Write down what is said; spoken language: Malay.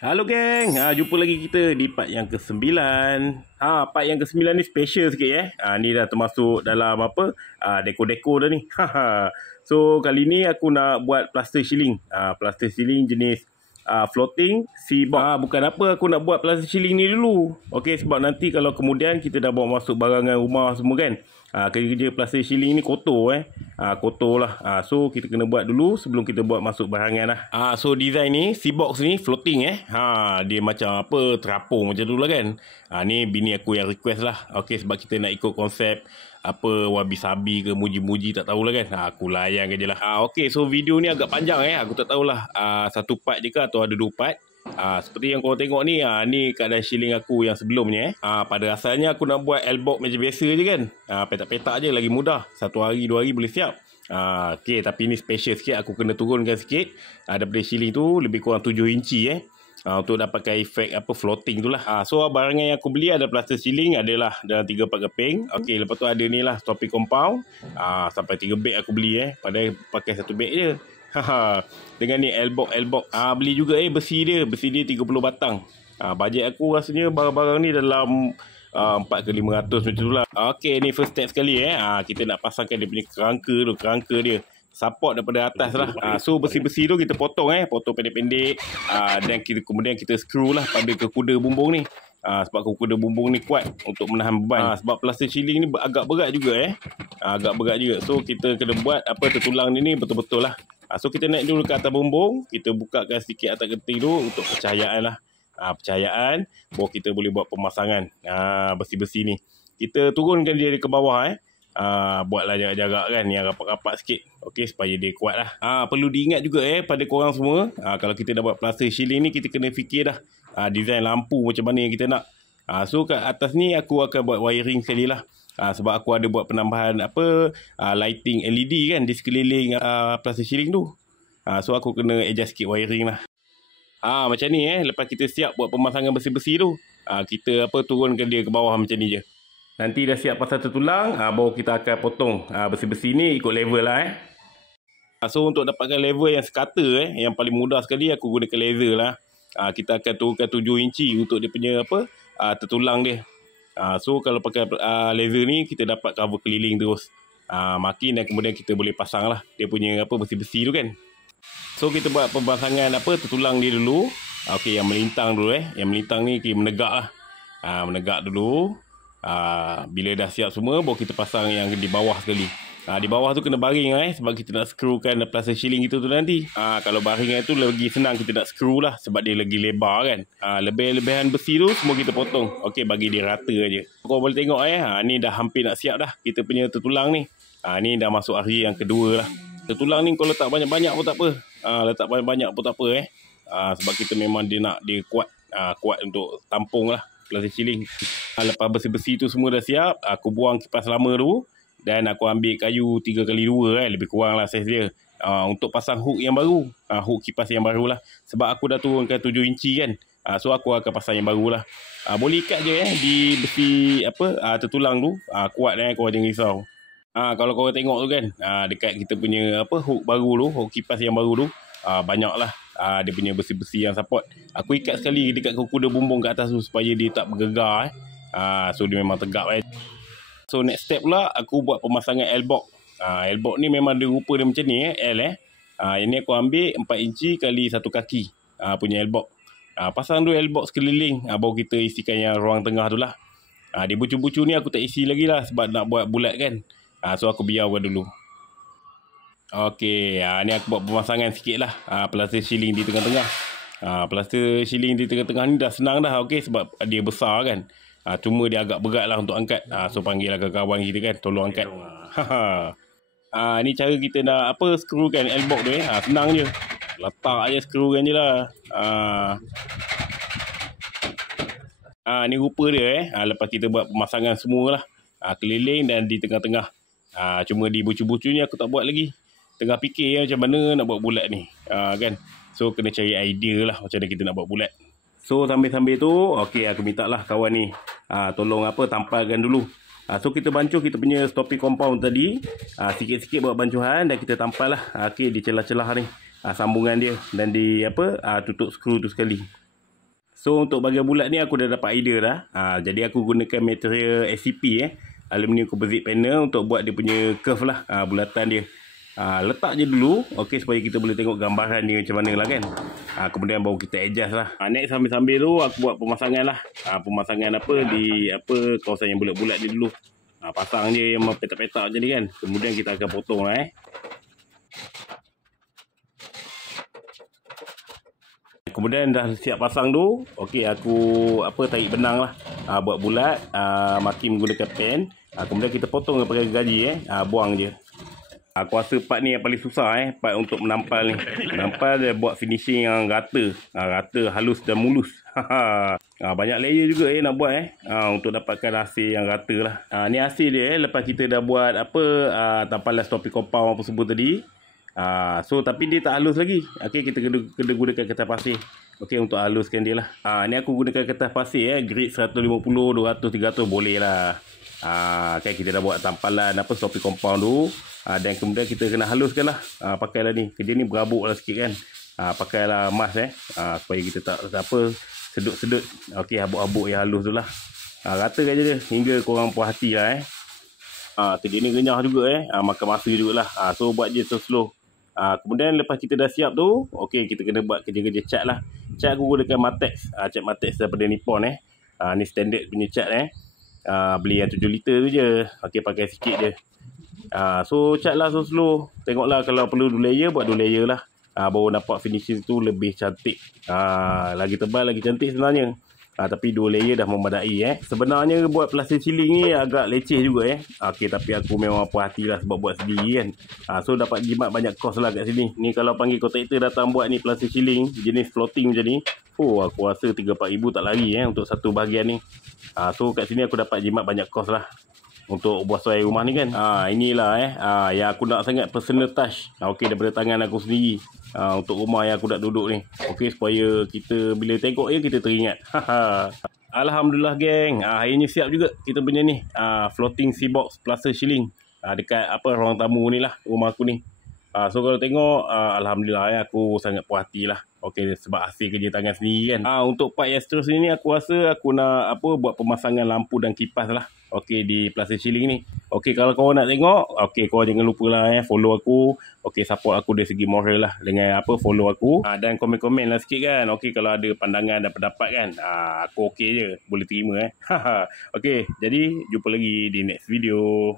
Halo geng, jumpa lagi kita di part yang ke-9. Part yang ke-9 ni special sikit ni dah termasuk dalam apa? Dekor-dekor dah ni. So kali ni aku nak buat plaster ceiling. Plaster ceiling jenis floating sea box. Bukan apa aku nak buat plaster ceiling ni dulu. Okey, sebab nanti kalau kemudian kita dah bawa masuk barangan rumah semua kan. Kerja plaster ceiling ni kotor kotor lah. So kita kena buat dulu sebelum kita buat masuk barangan lah. So design ni sea box ni floating dia macam apa, terapung macam tu lah kan. Ni bini aku yang request lah. Okey, sebab kita nak ikut konsep apa wabi-sabi ke muji-muji tak tahulah kan. Aku layan je lah. Okey, so video ni agak panjang aku tak tahulah satu part je ke atau ada 2 part. Seperti yang korang tengok ni, ni keadaan ceiling aku yang sebelumnya pada asalnya aku nak buat elbow macam biasa je kan. Petak-petak je, lagi mudah. 1 hari 2 hari boleh siap. Okey, tapi ni special sikit. Aku kena turunkan sikit daripada ceiling tu lebih kurang 7 inci untuk dapatkan efek apa floating tu lah. So barangan yang aku beli ada plaster ceiling adalah dalam 3 part keping. Okey, lepas tu ada ni lah topi compound. Sampai 3 beg aku beli padahal pakai 1 beg je. Dengan ni elbow beli juga besi dia 30 batang. Bajet aku rasanya barang-barang ni dalam 4 ke 500 macam tu lah. Okey, ni first step sekali kita nak pasangkan dia punya kerangka dia support daripada atas lah. So besi-besi tu kita potong pendek-pendek dan kemudian kita screw lah pada ke kuda bumbung ni. Sebab kuda bumbung ni kuat untuk menahan beban. Sebab plaster ceiling ni agak berat juga agak berat juga. So kita kena buat apa tertulang ni betul-betul lah. So kita naik dulu ke atas bumbung, kita bukakan sedikit atas genting tu untuk percahayaan lah. Percahayaan baru kita boleh buat pemasangan besi-besi ni. Kita turunkan dia ke bawah buatlah jarak-jarak kan yang rapat-rapat sikit. Okey, supaya dia kuat lah. Perlu diingat juga pada korang semua, kalau kita dah buat plaster ceiling ni kita kena fikir dah design lampu macam mana yang kita nak. So kat atas ni aku akan buat wiring sekali lah. Sebab aku ada buat penambahan lighting LED kan di sekeliling plaster ceiling tu. So aku kena adjust sikit wiring lah. Macam ni lepas kita siap buat pemasangan besi-besi tu, kita turunkan dia ke bawah macam ni je. Nanti dah siap pasal tertulang, baru kita akan potong besi-besi ni ikut level lah So untuk dapatkan level yang sekata yang paling mudah sekali aku gunakan laser lah. Kita akan turunkan 7 inci untuk dia punya tertulang dia. So kalau pakai laser ni kita dapat cover keliling terus. Makin dan kemudian kita boleh pasang lah dia punya besi-besi tu kan. So kita buat pemasangan tertulang dia dulu. Okey, yang melintang dulu Yang melintang ni kita menegak lah. Menegak dulu. Bila dah siap semua baru kita pasang yang di bawah sekali. Di bawah tu kena baring sebab kita nak screwkan plaster ceiling kita tu nanti. Kalau baring tu lagi senang kita nak screw lah sebab dia lagi lebar kan. Lebih-lebihan besi tu semua kita potong. Okey, bagi dia rata aja. Kau boleh tengok ni dah hampir nak siap dah kita punya tertulang ni. Ni dah masuk hari yang kedua lah. Tertulang ni kau letak banyak-banyak pun tak apa. Letak banyak-banyak pun tak apa sebab kita memang dia nak dia kuat. Kuat untuk tampung lah plaster ceiling. Lepas besi-besi tu semua dah siap, aku buang kipas lama tu dan aku ambil kayu 3x2 lebih kurang lah saiz dia. Untuk pasang hook yang baru. Hook kipas yang baru lah. Sebab aku dah turunkan 7 inci kan. So aku akan pasang yang baru lah. Boleh ikat je di besi tertulang tu. Kuat korang jangan risau. Kalau korang tengok tu kan, dekat kita punya hook baru tu, hook kipas yang baru tu, banyak lah dia punya besi-besi yang support. Aku ikat sekali dekat kuda bumbung kat atas tu supaya dia tak bergegar so dia memang tegak So next step pula aku buat pemasangan elbow. Elbow ni memang dia rupa dia macam ni Yang ni aku ambil 4 inci kali 1 kaki punya elbow. Pasang dulu elbow sekeliling, baru kita isikan yang ruang tengah tu lah. Dia bucu-bucu ni aku tak isi lagi lah sebab nak buat bulat kan. So aku biarkan dulu. Okey, ni aku buat pemasangan sikit lah plaster ceiling di tengah-tengah. Plaster ceiling di tengah-tengah ni dah senang dah sebab dia besar kan. Cuma dia agak berat lah untuk angkat. So panggil lah kawan kita kan tolong angkat. Ni cara kita nak screwkan elbow tu senang je. Letak je screwkan je lah. Ni rupa dia lepas kita buat pemasangan semua lah keliling dan di tengah-tengah. Cuma di bucu-bucu ni aku tak buat lagi. Tengah fikir macam mana nak buat bulat ni kan. So kena cari idea lah macam mana kita nak buat bulat. So sambil-sambil tu okey, aku minta lah kawan ni tolong tampalkan dulu. So kita bancuh kita punya topi compound tadi sikit-sikit buat bancuhan dan kita tampal lah okey di celah-celah ni sambungan dia dan di tutup skru tu sekali. So untuk bahagian bulat ni aku dah dapat idea dah. Jadi aku gunakan material SCP aluminium composite panel untuk buat dia punya curve lah, bulatan dia. Letak je dulu, okey, supaya kita boleh tengok gambaran dia macam mana lah kan. Kemudian baru kita adjust lah. Next sambil-sambil tu aku buat pemasangan lah. Pemasangan di kawasan yang bulat-bulat ni dulu. Pasang je yang petak-petak je ni kan. Kemudian kita akan potong lah Kemudian dah siap pasang tu, okey, aku tarik benang lah, buat bulat, maki menggunakan pen. Kemudian kita potong pakai gaji buang je. Aku rasa part ni yang paling susah part untuk menampal ni. Menampal dia buat finishing yang rata, halus dan mulus. Banyak layer juga nak buat untuk dapatkan hasil yang rata lah. Ni hasil dia lepas kita dah buat tampalan stopping compound apa sebut tadi. So tapi dia tak halus lagi. Okey, kita kena gunakan kertas pasir. Okey, untuk haluskan dia lah. Ni aku gunakan kertas pasir grade 150, 200, 300 boleh lah. Kan kita dah buat tampalan stopping compound tu. Dan kemudian kita kena haluskan lah. Pakailah ni. Kerja ni berabuk lah sikit kan. Pakailah emas supaya kita tak sedut-sedut. Okey, habuk-habuk yang halus tu lah. Ratakan je dia hingga korang puas hati lah kerja ni renyah juga makan masa jugalah. So buat je slow. Kemudian lepas kita dah siap tu, okey, kita kena buat kerja-kerja cat lah. Cat aku gunakan Matex. Cat Matex daripada Nippon ni standard punya cat beli yang 7 liter tu je. Okey, pakai sikit je. So cat lah slow. Tengoklah kalau perlu 2 layer, buat 2 layer lah. Baru nampak finishing tu lebih cantik. Lagi tebal, lagi cantik sebenarnya. Tapi 2 layer dah memadai Sebenarnya buat plastik ceiling ni agak leceh juga Okey, tapi aku memang puas hati lah sebab buat sendiri kan. So dapat jimat banyak kos lah kat sini. Ni kalau panggil kontraktor datang buat ni plastik ceiling jenis floating macam ni, aku rasa 3-4 ribu tak lari untuk satu bahagian ni. So kat sini aku dapat jimat banyak kos lah untuk buat sesuai rumah ni kan. Inilah yang aku nak sangat personal touch. Okey, daripada tangan aku sendiri. Untuk rumah yang aku nak duduk ni. Okey, supaya kita bila tengok kita teringat. Alhamdulillah geng. Akhirnya siap juga kita punya ni. Floating sea box plaster ceiling. Dekat ruang tamu ni lah, rumah aku ni. So kalau tengok, alhamdulillah aku sangat puas hati lah. Okey, sebab hasil kerja tangan sendiri kan. Untuk part yang seterusnya ni aku rasa aku nak buat pemasangan lampu dan kipas lah. Okey, di plastik ceiling ni. Okey, kalau korang nak tengok, okey, korang jangan lupa lah follow aku. Okey, support aku dari segi moral lah dengan follow aku. Dan komen-komen lah sikit kan. Okey, kalau ada pandangan dan pendapat kan, aku okey je, boleh terima Okey, jadi jumpa lagi di next video.